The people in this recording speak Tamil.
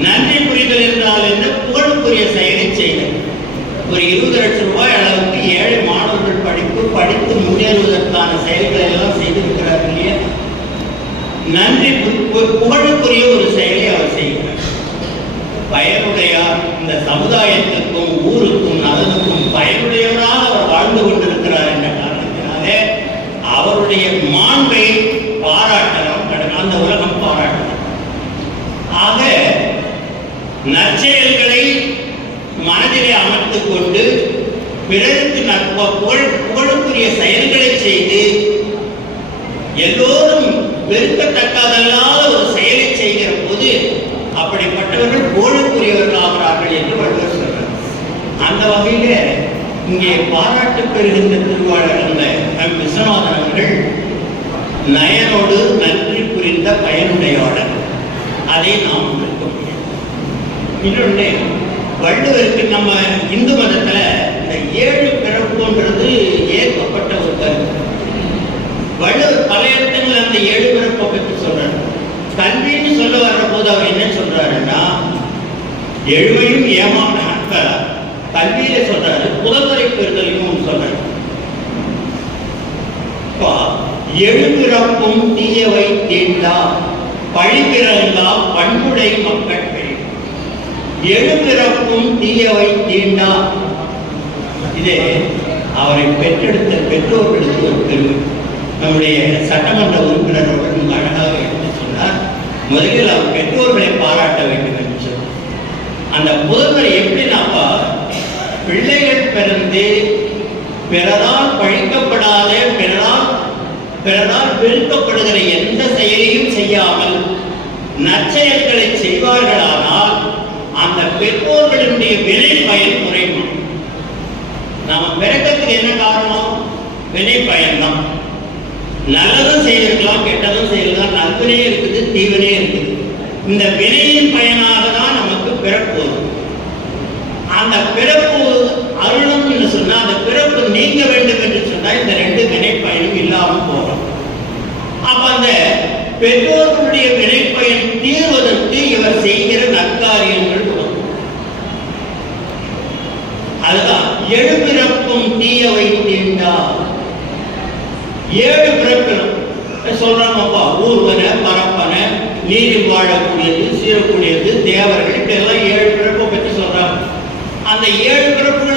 நன்றி புரிதல் என்றால் என்ன? புகழுக்குரிய செயலை செய்தல். ஒரு இருபது லட்சம் ரூபாய் அளவுக்கு ஏழை மாணவர்கள் படிப்பு படித்து முன்னேறுவதற்கான செயல்களை எல்லாம் செய்திருக்கிறார்கள் இல்லையா? நன்றி பு- புகழுக்குரிய ஒரு செயலை அவர் செய்கிறார். பயனுடையார் இந்த சமுதாயத்துக்கும் ஊருக்கும் நலனுக்கும் பயனுடையவராக அவர் வாழ்ந்து நற்செயல்களை மனதிலே அமர்த்து கொண்டு பிறருக்கு நற்ப புகழ் புகழுக்குரிய செயல்களை செய்து எல்லோரும் வெறுக்கத்தக்கதல்லாத ஒரு செயலை செய்கிற போது அப்படிப்பட்டவர்கள் புகழுக்குரியவர்களாகிறார்கள் என்று வள்ளுவர் சொல்றார் அந்த வகையில இங்கே பாராட்டு பெறுகின்ற திருவாளர் அந்த எம். விஸ்வநாதன் அவர்கள் நயனோடு நன்றி புரிந்த பயனுடையாளர் அதை நாம் இன்னொன்று வள்ளுவருக்கு நம்ம இந்து மதத்துல இந்த ஏழு பிறப்புன்றது ஏற்கப்பட்ட ஒரு கருத்து. வள்ளுவர் பல இடத்துல அந்த ஏழு பிறப்பை பற்றி சொல்றாரு. கல்வின்னு சொல்ல வர்ற போது அவர் என்ன சொல்றாருன்னா எழுமையும் ஏமான கல்வியில சொல்றாரு புலத்துறை பெறுதலையும் சொல்றாரு. எழுபிறப்பும் தீயவை தீண்டா பழிபிறந்தா பண்புடை மக்கள் எழுபிறப்பும் தீயவை தீண்டா இது அவரை பெற்றெடுத்த பெற்றோர்களுக்கு ஒரு பெருமை நம்முடைய சட்டமன்ற உறுப்பினர் அவர்கள் அழகாக எடுத்து சொன்னார். முதலில் அவர் பெற்றோர்களை பாராட்ட வேண்டும் என்று சொன்னார். அந்த புதல்வர் எப்படின்னாப்பா பிள்ளைகள் பிறந்து பிறரால் பழிக்கப்படாத பிறரால் பிறரால் வெறுக்கப்படுகிற எந்த செயலையும் செய்யாமல் நற்செயல்களை செய்வார்களா அந்த பெற்றோர்களுடைய வினை பயன் குறையும் நாம பிறக்கிறதுக்கு என்ன காரணம்? வினை பயன்தான். நல்லதும் செய்திருக்கலாம் கெட்டதும் செய்திருக்கலாம். நல்வினையும் இருக்குது தீவினையும் இருக்குது. இந்த வினையின் பயனாக தான் நமக்கு பிறப்பு அந்த பிறப்பு அருணம்னு சொன்னா அந்த பிறப்பு நீங்க வேண்டும் என்று சொன்னா இந்த ரெண்டு வினை பயனும் இல்லாமல் போகும் அப்ப அந்த பெற்றோர்களுடைய வினை பயன் தீர்வதற்கு இவர் செய்கிற நற்காரியங்கள் எழுபிறப்பும் தீய வைத்திருந்தார் ஏழு பிறப்பிலும் சொல்றாங்கப்பா? ஊர்வன பரப்பன நீரில் வாழக்கூடியது சீரக்கூடியது தேவர்கள் எல்லாம் ஏழு பிறப்பை பற்றி சொல்றாங்க. அந்த ஏழு பிறப்பு